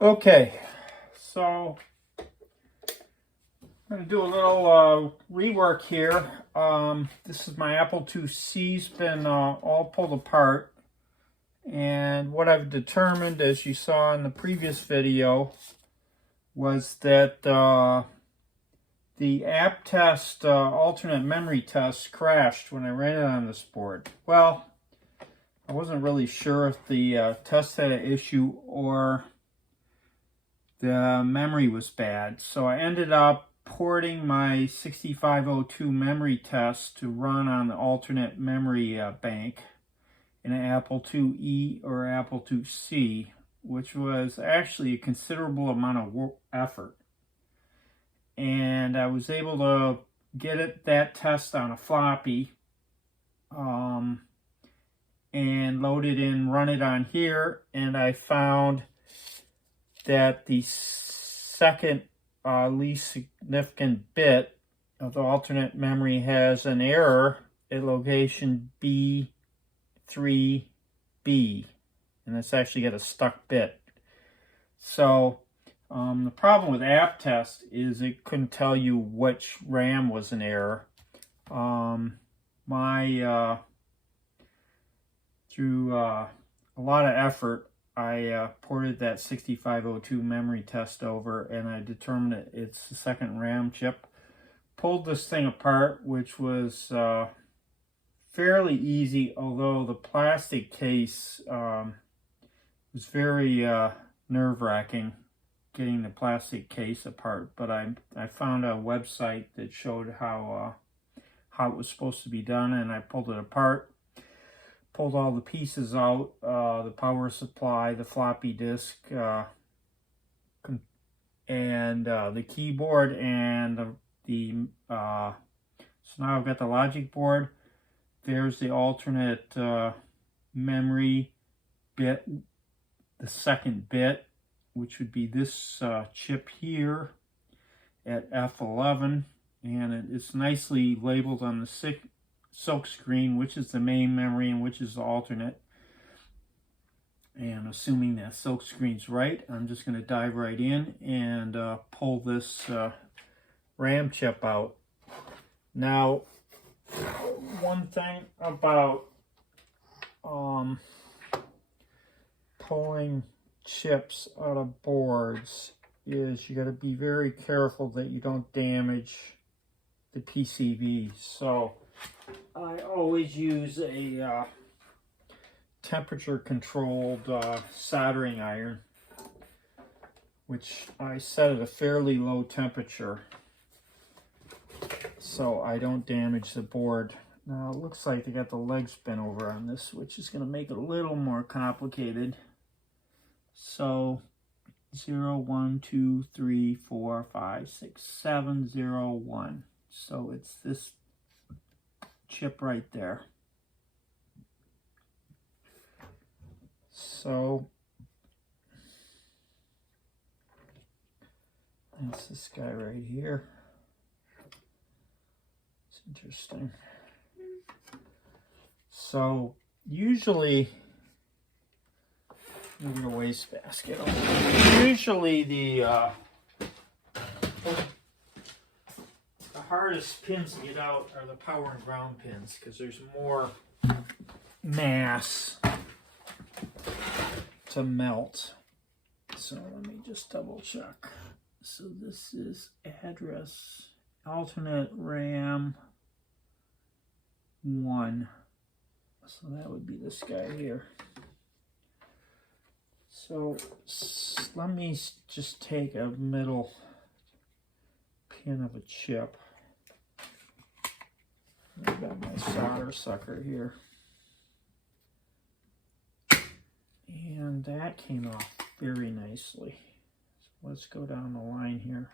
Okay, so I'm going to do a little rework here. This is my Apple IIc's been all pulled apart. And what I've determined, as you saw in the previous video, was that the app test, alternate memory test, crashed when I ran it on this board. Well, I wasn't really sure if the test had an issue or the memory was bad. So I ended up porting my 6502 memory test to run on the alternate memory bank in an Apple IIe or Apple IIc, which was actually a considerable amount of effort. And I was able to get that test on a floppy and load it in, run it on here, and I found that the second least significant bit of the alternate memory has an error at location B3B, and it's actually got a stuck bit. So the problem with app test is it couldn't tell you which RAM was in error. Through a lot of effort, I ported that 6502 memory test over, and I determined that it's the second RAM chip. Pulled this thing apart, which was fairly easy, although the plastic case was very nerve-wracking getting the plastic case apart. But I found a website that showed how it was supposed to be done, and I pulled it apart. Pulled all the pieces out, the power supply, the floppy disk, and the keyboard, and so now I've got the logic board. There's the alternate memory bit, the second bit, which would be this chip here at F11, and it's nicely labeled on the silk screen, which is the main memory and which is the alternate. And assuming that silk screen's right, I'm just going to dive right in and pull this RAM chip out. Now, one thing about pulling chips out of boards is you got to be very careful that you don't damage the PCB. So I always use a temperature controlled soldering iron, which I set at a fairly low temperature so I don't damage the board. Now it looks like they got the legs bent over on this, which is going to make it a little more complicated. So 0, 1, 2, 3, 4, 5, 6, 7, 0, 1. So it's this chip right there. So that's this guy right here. It's interesting. So usually, maybe a wastebasket. Usually the hardest pins to get out are the power and ground pins because there's more mass to melt. So let me just double check. So this is address alternate RAM 1. So that would be this guy here. So let me just take a middle pin of a chip. I've got my solder sucker here. And that came off very nicely. So let's go down the line here.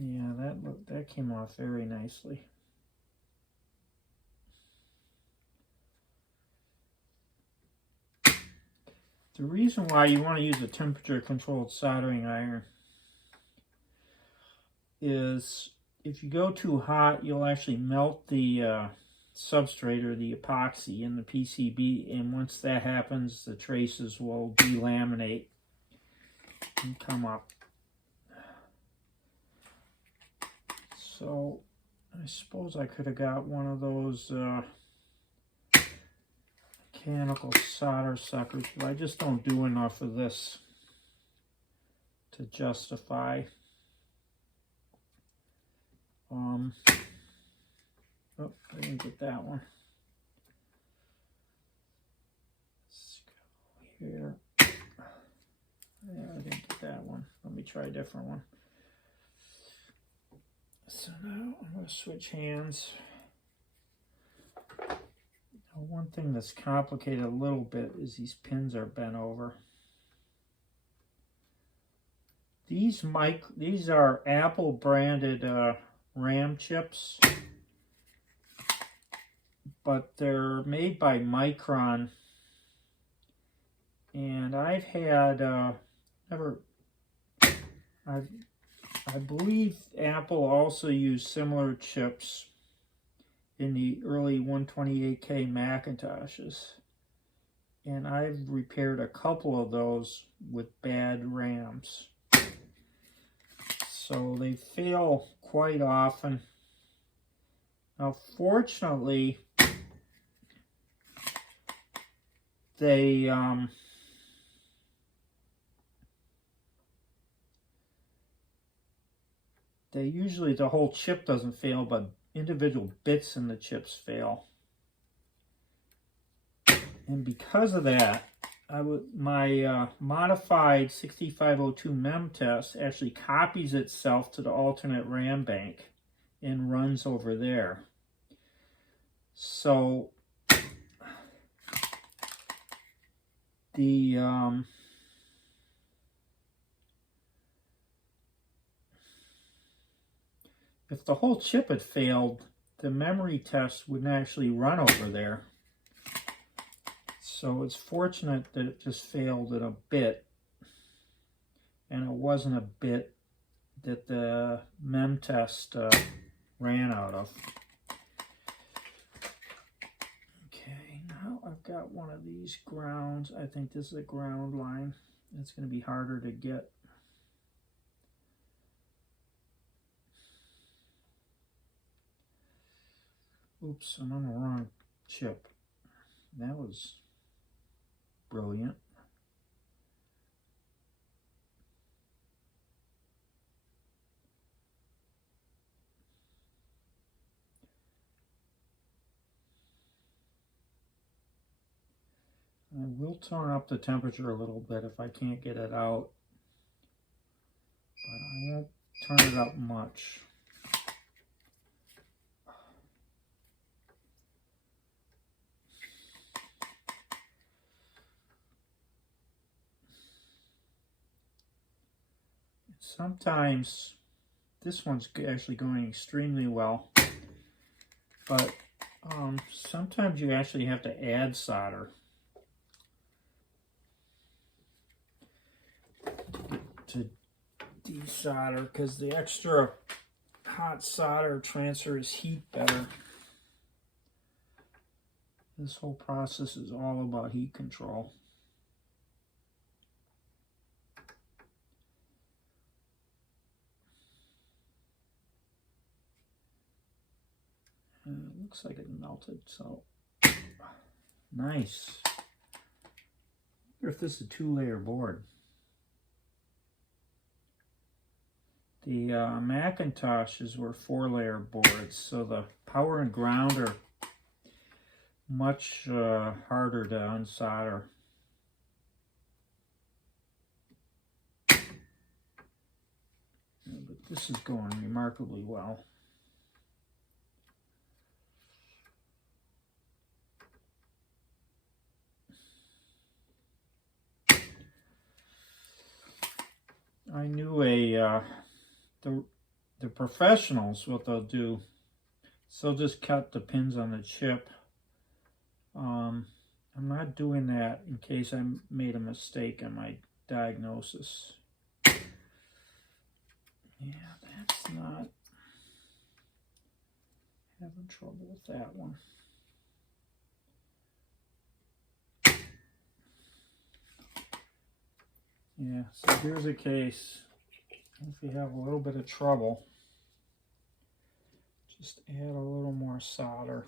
Yeah, that came off very nicely. The reason why you want to use a temperature controlled soldering iron is if you go too hot, you'll actually melt the substrate or the epoxy in the PCB, and once that happens, the traces will delaminate and come up. So I suppose I could have got one of those mechanical solder suckers, but I just don't do enough of this to justify. Oh, I didn't get that one. Let's go here. Yeah, I didn't get that one. Let me try a different one. So now I'm going to switch hands. Now, one thing that's complicated a little bit is these pins are bent over. These are Apple branded RAM chips, but they're made by Micron, and I've had I believe Apple also used similar chips in the early 128K Macintoshes, and I've repaired a couple of those with bad RAMs. So they fail quite often. Now, fortunately, they usually, the whole chip doesn't fail, but individual bits in the chips fail. And because of that, my modified 6502 mem test actually copies itself to the alternate RAM bank and runs over there. So the if the whole chip had failed, the memory test wouldn't actually run over there. So it's fortunate that it just failed at a bit, and it wasn't a bit that the mem test ran out of. Okay, now I've got one of these grounds. I think this is a ground line. It's going to be harder to get. Oops, I'm on the wrong chip. That was brilliant. I will turn up the temperature a little bit if I can't get it out, but I won't turn it up much. Sometimes this one's actually going extremely well, but sometimes you actually have to add solder to desolder, because the extra hot solder transfers heat better. This whole process is all about heat control. It looks like it melted, so nice. I wonder if this is a 2-layer board. The Macintoshes were 4-layer boards, so the power and ground are much harder to unsolder. But this is going remarkably well. I knew the professionals, what they'll do, so they'll just cut the pins on the chip. I'm not doing that in case I made a mistake in my diagnosis. Yeah, that's not Having trouble with that one. Yeah, so here's a case. If you have a little bit of trouble, just add a little more solder.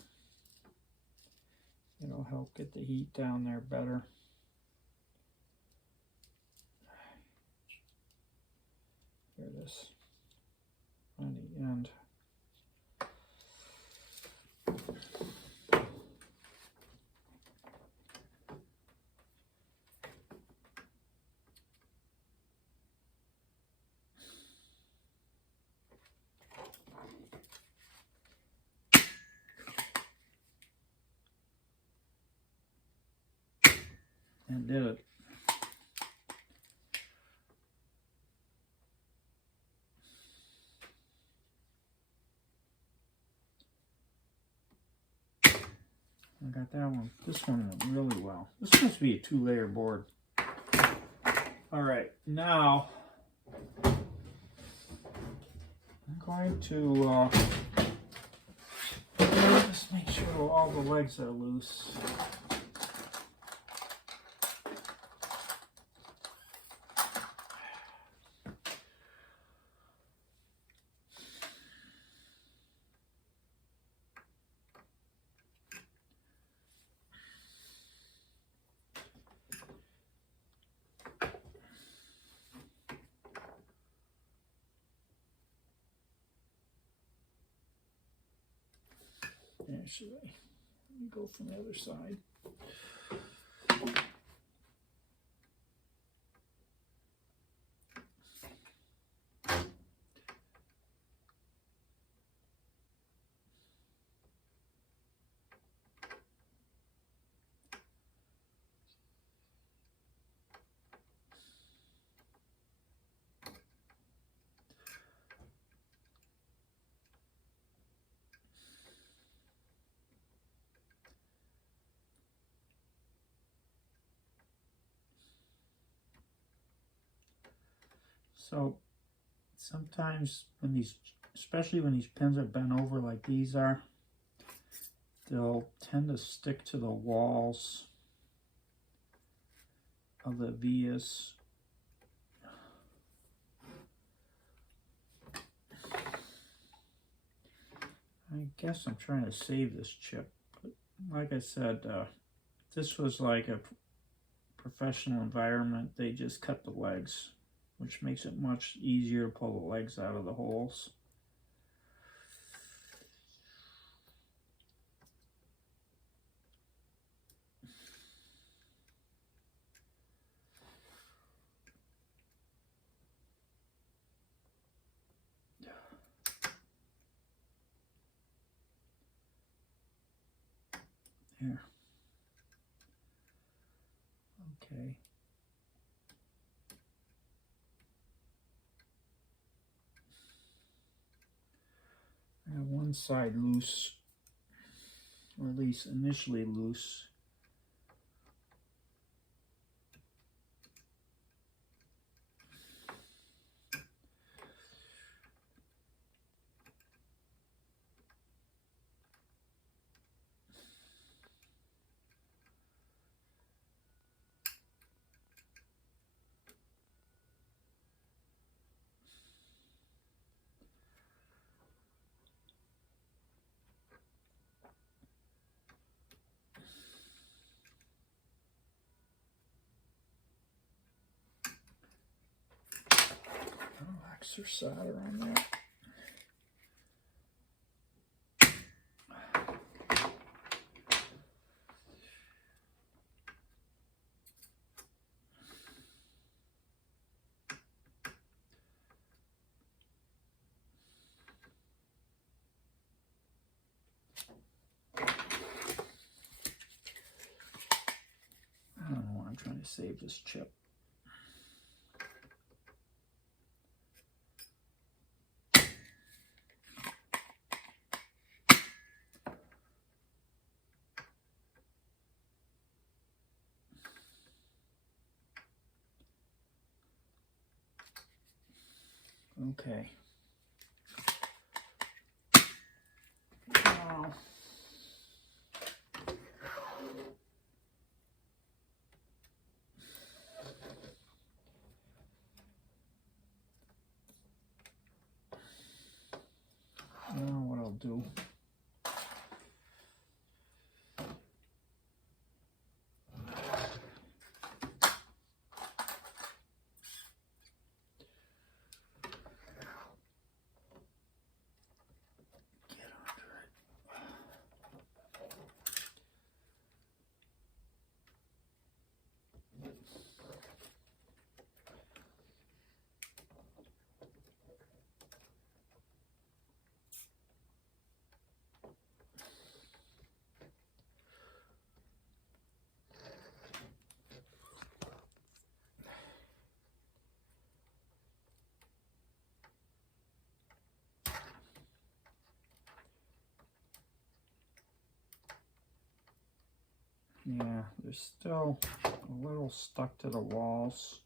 It'll help get the heat down there better. Here it is on the end. And did it. I got that one. This one went really well. This is supposed to be a 2-layer board. All right, now I'm going to just make sure all the legs are loose. Actually, let me go from the other side. So sometimes when these, especially when these pins are bent over like these are, they'll tend to stick to the walls of the vias. I guess I'm trying to save this chip, but like I said, this was like a professional environment. They just cut the legs, which makes it much easier to pull the legs out of the holes. Here. Okay. I have one side loose, or at least initially loose. Extra solder on there. I don't know why I'm trying to save this chip. Okay. Yeah, they're still a little stuck to the walls.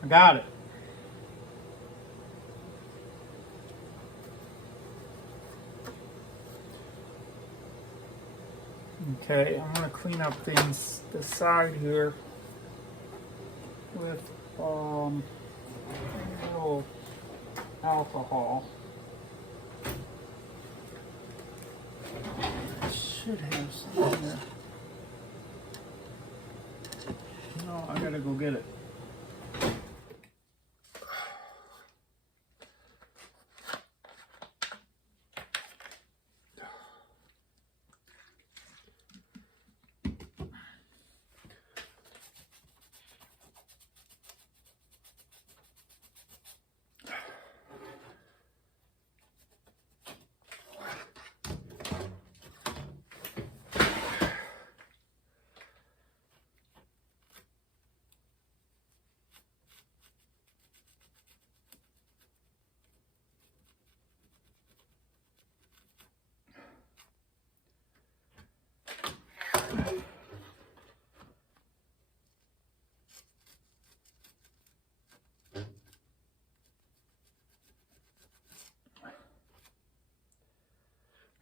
I got it. Okay, I'm gonna clean up things the side here with a little alcohol. Should have something there. No, I gotta go get it.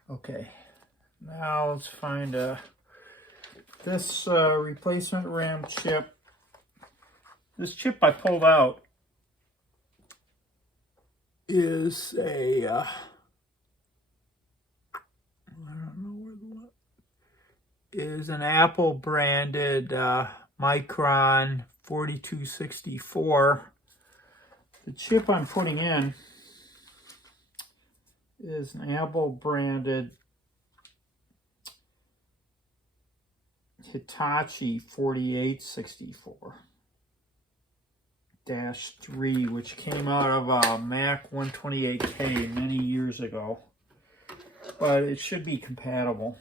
Okay, now let's find this replacement RAM chip. This chip I pulled out is a, I don't know where the, is an Apple branded Micron 4264. The chip I'm putting in is an Apple branded Hitachi 4864-3, which came out of a Mac 128K many years ago, but it should be compatible.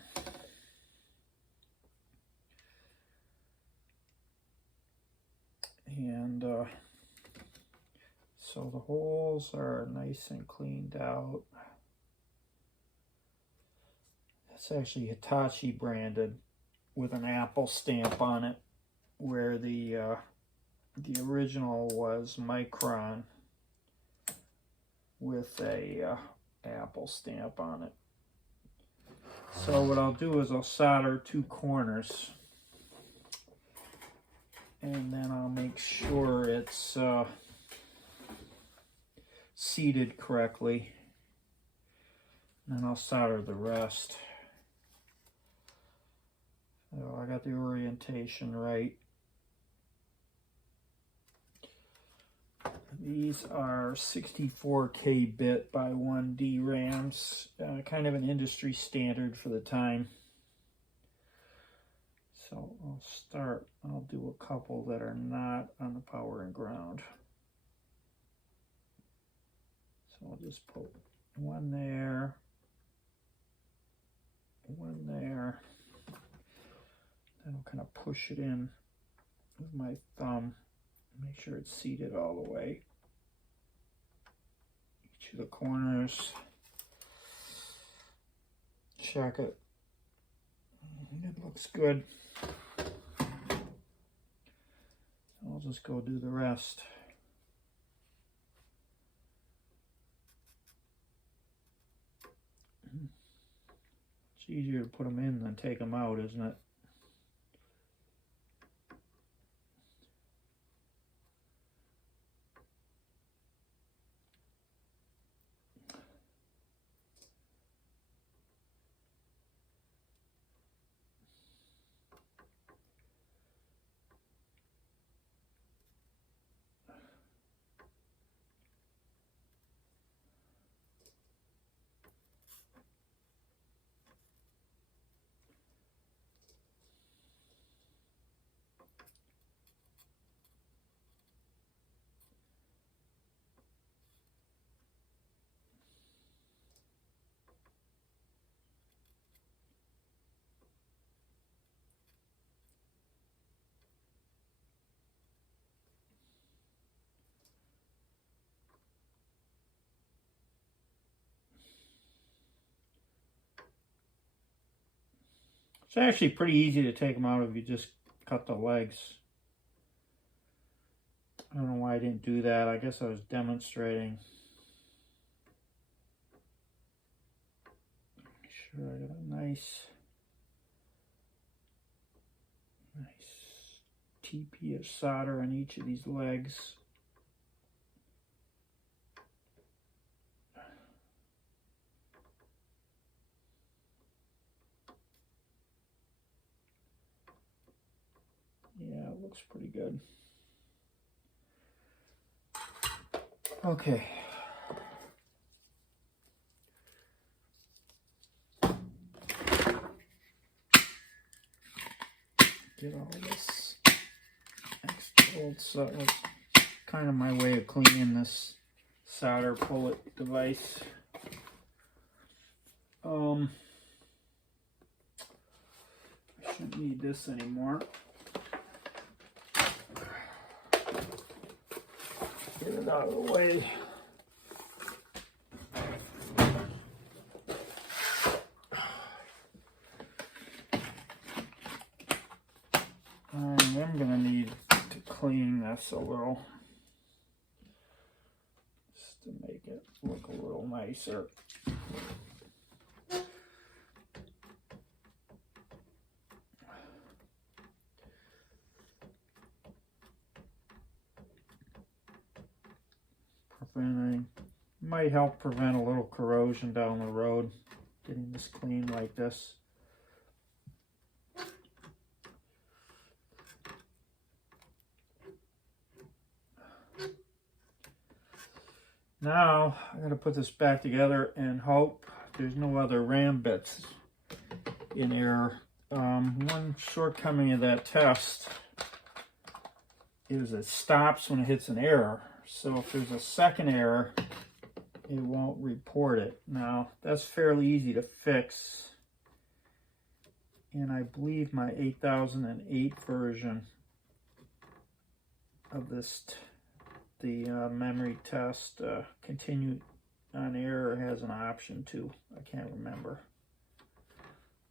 And so the holes are nice and cleaned out. It's actually Hitachi branded with an Apple stamp on it, where the original was Micron with a Apple stamp on it. So what I'll do is I'll solder two corners, and then I'll make sure it's seated correctly, and then I'll solder the rest. So I got the orientation right. These are 64K bit by 1 DRAMs, kind of an industry standard for the time. So I'll do a couple that are not on the power and ground. So I'll just put one there, one there. Then I'll kind of push it in with my thumb. Make sure it's seated all the way. Each of the corners. Check it. It looks good. I'll just go do the rest. It's easier to put them in than take them out, isn't it? It's actually pretty easy to take them out if you just cut the legs. I don't know why I didn't do that. I guess I was demonstrating. Make sure I got a nice TP of solder on each of these legs. Yeah, it looks pretty good. Okay. Get all this extra old solder. That's kind of my way of cleaning this solder pullet device. I shouldn't need this anymore. Get it out of the way. I am going to need to clean this a little, just to make it look a little nicer. Might help prevent a little corrosion down the road, getting this clean like this. Now I gotta put this back together and hope there's no other ram bits in here. One shortcoming of that test is it stops when it hits an error. So if there's a second error, it won't report it. Now, that's fairly easy to fix. And I believe my 8008 version of this, the memory test, continue on error has an option to. I can't remember.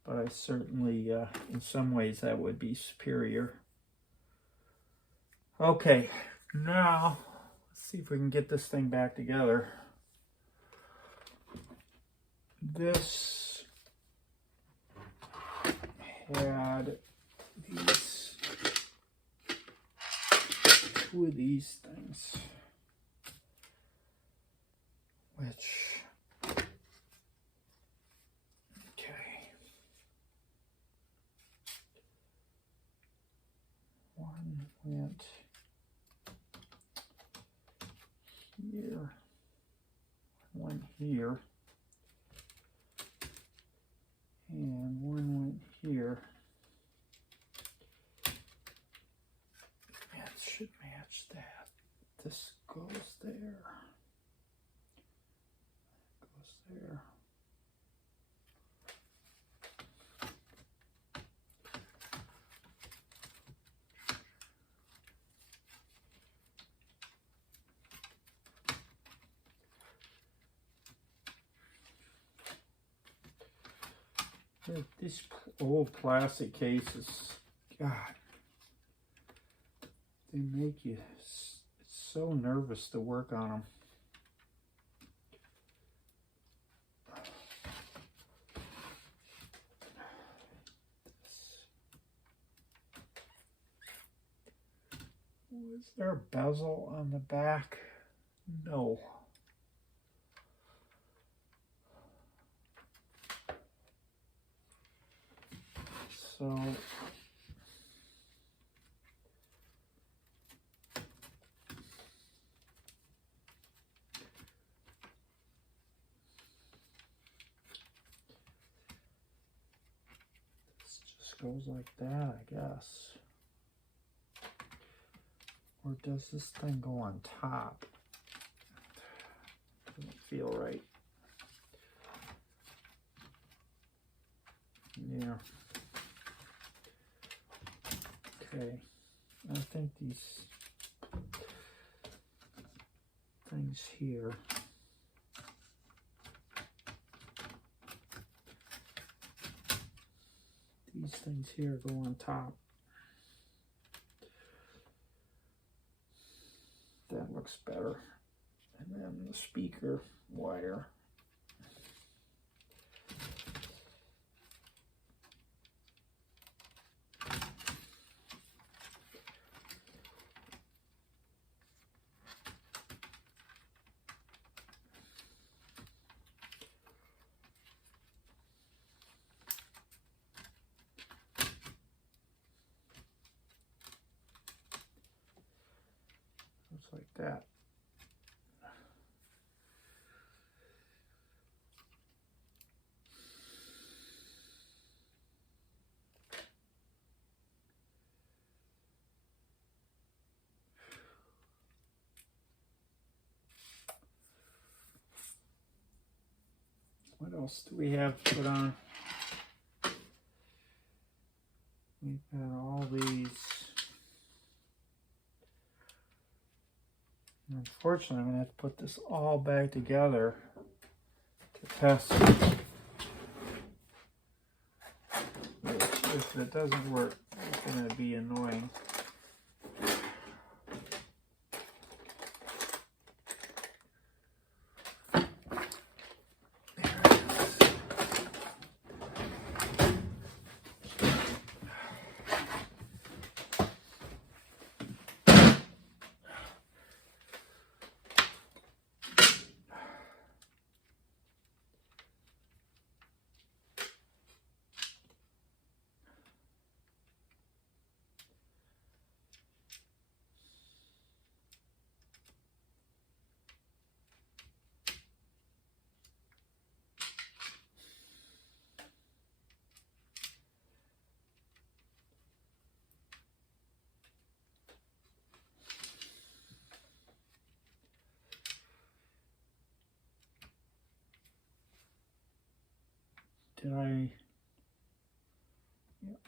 But I certainly, in some ways, that would be superior. Okay, now, let's see if we can get this thing back together. This had these, two of these things, which, okay, one went here, one here, and one went here. That should match that. This goes there. Goes there. These old plastic cases, God, they make you so nervous to work on them. Was there a bezel on the back? No. So this just goes like that, I guess. Or does this thing go on top? Doesn't feel right. Yeah. Okay. I think these things here go on top. That looks better. And then the speaker wire. Looks like that. What else do we have to put on? We've got all these. Unfortunately, I'm going to have to put this all back together to test it. If it doesn't work, it's going to be annoying. Did I? Yep.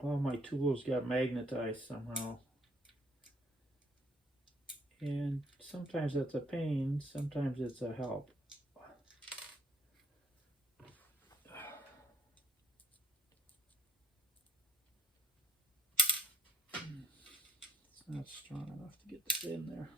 All my tools got magnetized somehow. And sometimes that's a pain, sometimes it's a help. It's not strong enough to get this in there.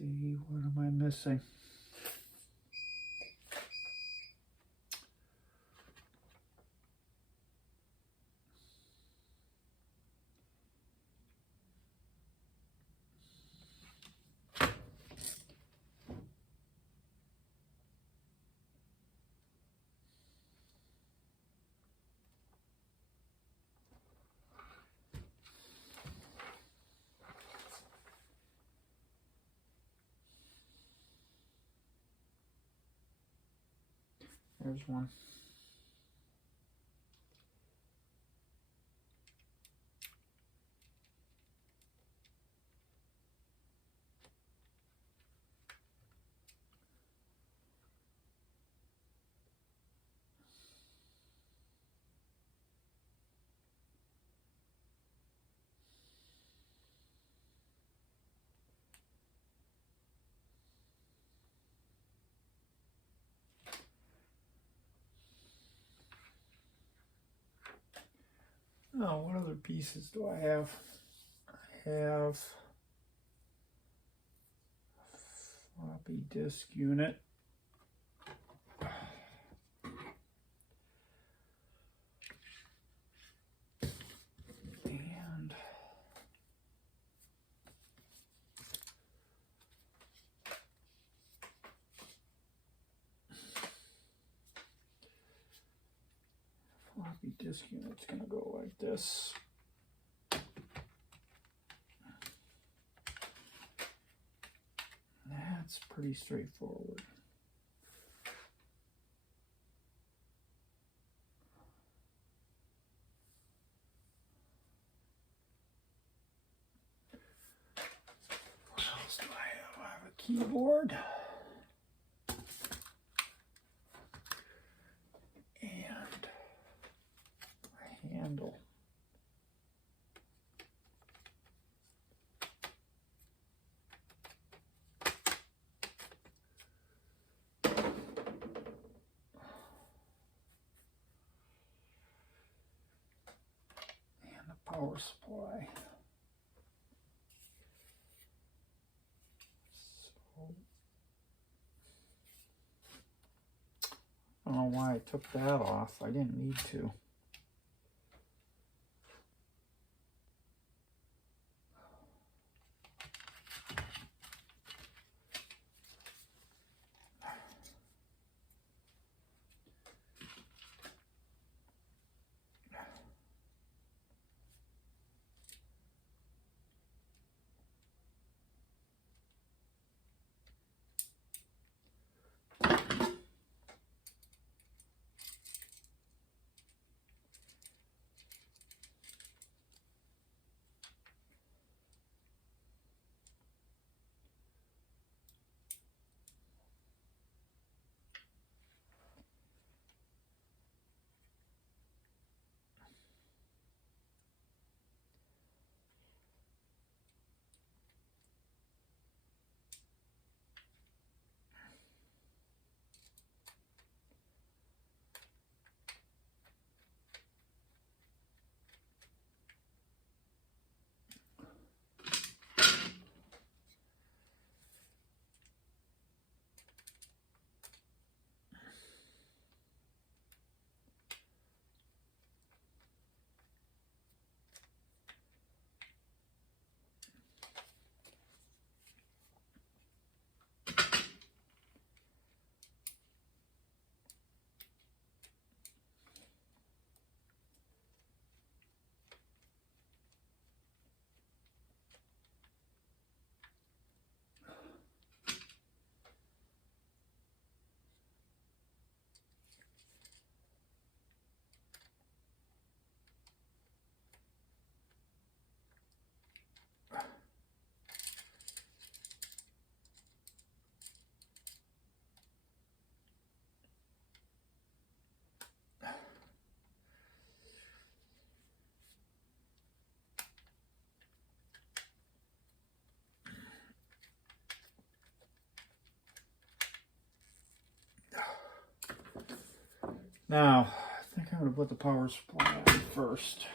see, what am I missing? There's one. Oh, what other pieces do I have? I have floppy disk unit. And floppy disk unit's gonna go like this. That's pretty straightforward. What else do I have? I have a keyboard. And a handle. Power supply. So, I don't know why I took that off. I didn't need to. Now, I think I'm going to put the power supply on first.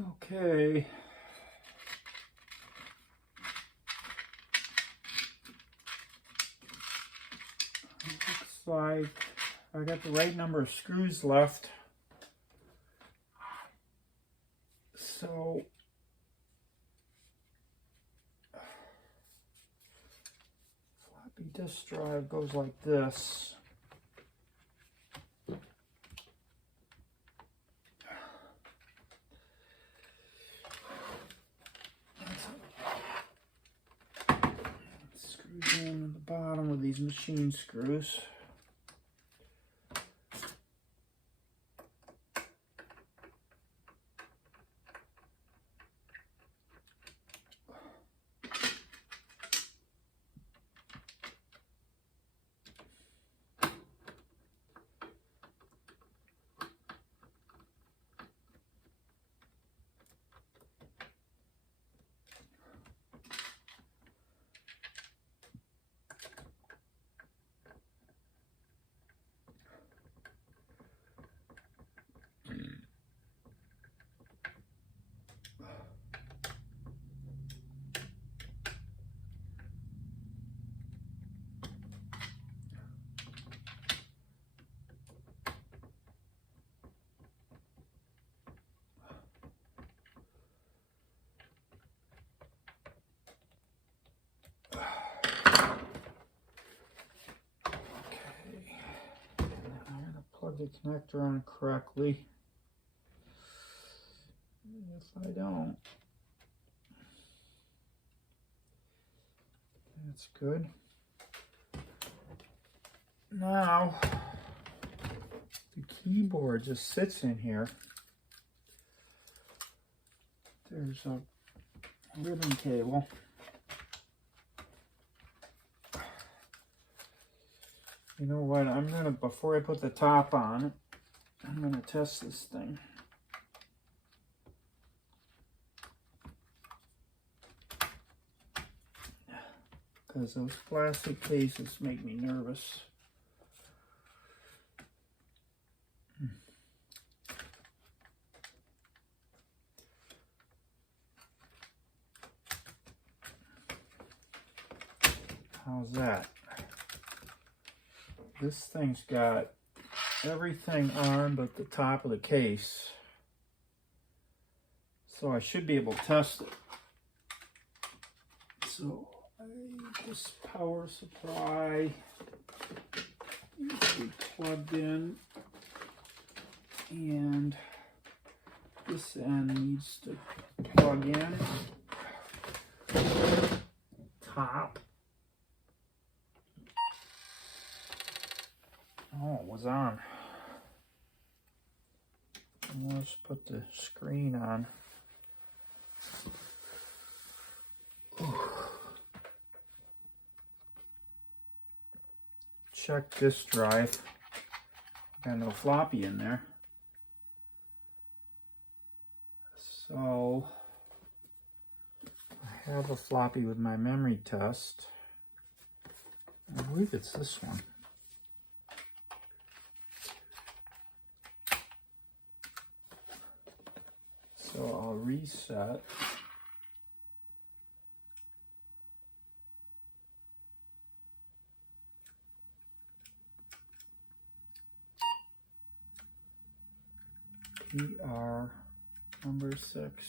Okay. Looks like I got the right number of screws left. So floppy disk drive goes like this. Screws in at the bottom with these machine screws. Plug the connector on correctly. If I don't, that's good. Now, the keyboard just sits in here. There's a ribbon cable. You know what, I'm gonna, before I put the top on, I'm gonna test this thing. Because those plastic cases make me nervous. How's that? This thing's got everything on but the top of the case. So I should be able to test it. So this power supply needs to be plugged in, and this end needs to plug in. Top. Oh, it was on. Let's put the screen on. Check this drive. Got no floppy in there. So I have a floppy with my memory test. I believe it's this one. So I'll reset. PR number 6.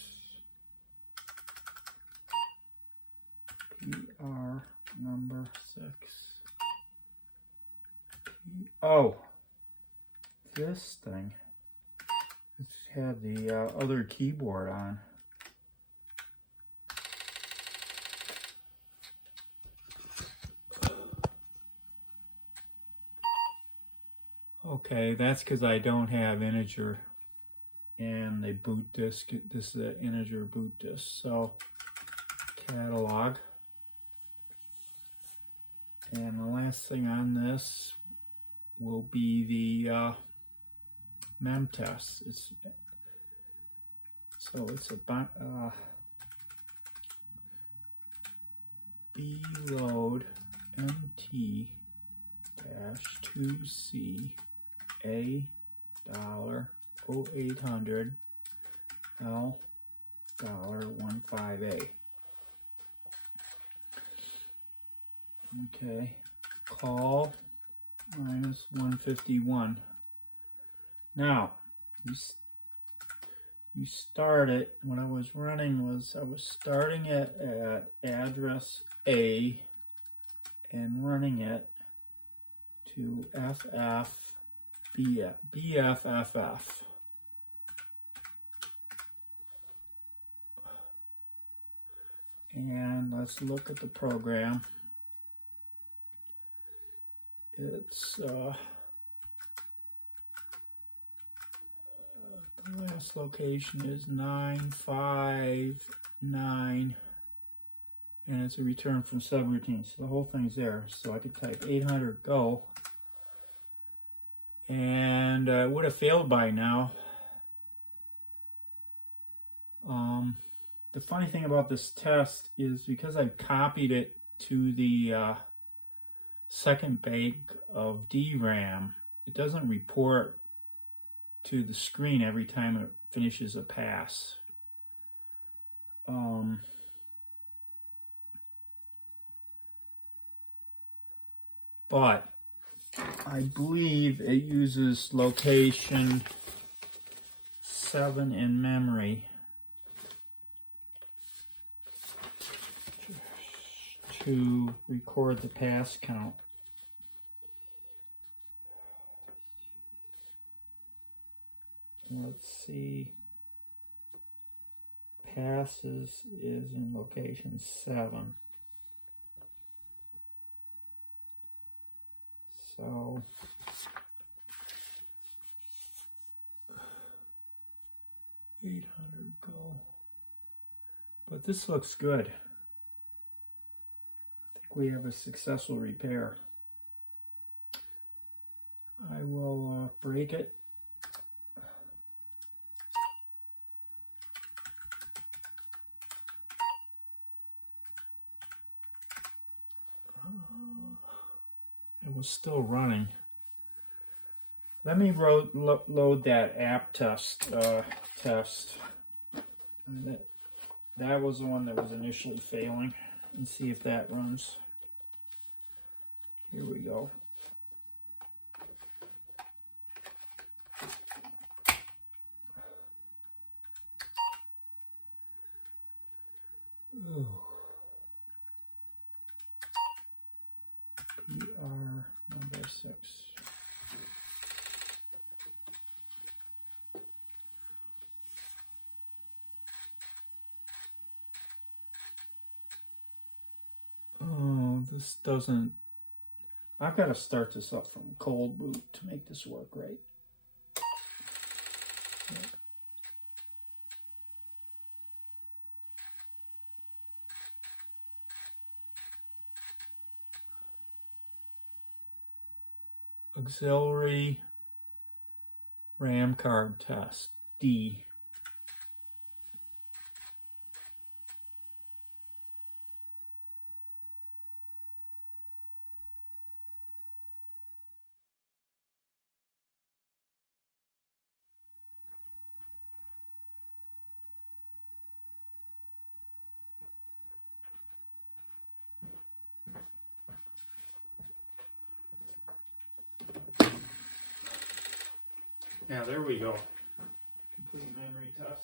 PR number 6. Oh, this thing. It's had the other keyboard on. Okay, that's because I don't have integer and the boot disk. This is the integer boot disk. So catalog. And the last thing on this will be the mem test. It's a B-load MT -2C A $0800 L $15A. Okay, call minus 151. Now, you start it, what I was running was I was starting it at address A and running it to BFFF. And let's look at the program. It's the last location is 959, and it's a return from subroutine. So the whole thing's there. So I could type 800 go, and it would have failed by now. The funny thing about this test is because I copied it to the second bank of DRAM, it doesn't report to the screen every time it finishes a pass. But I believe it uses location 7 in memory to record the pass count. Let's see. Passes is in location 7. So $800 go. But this looks good. We have a successful repair. I will break it. It was still running. Let me load that app test. That was the one that was initially failing. And see if that runs. Here we go. Ooh. PR number 6. This doesn't, I've got to start this up from cold boot to make this work right. Auxillary RAM card test, D. Now there we go. Complete memory test.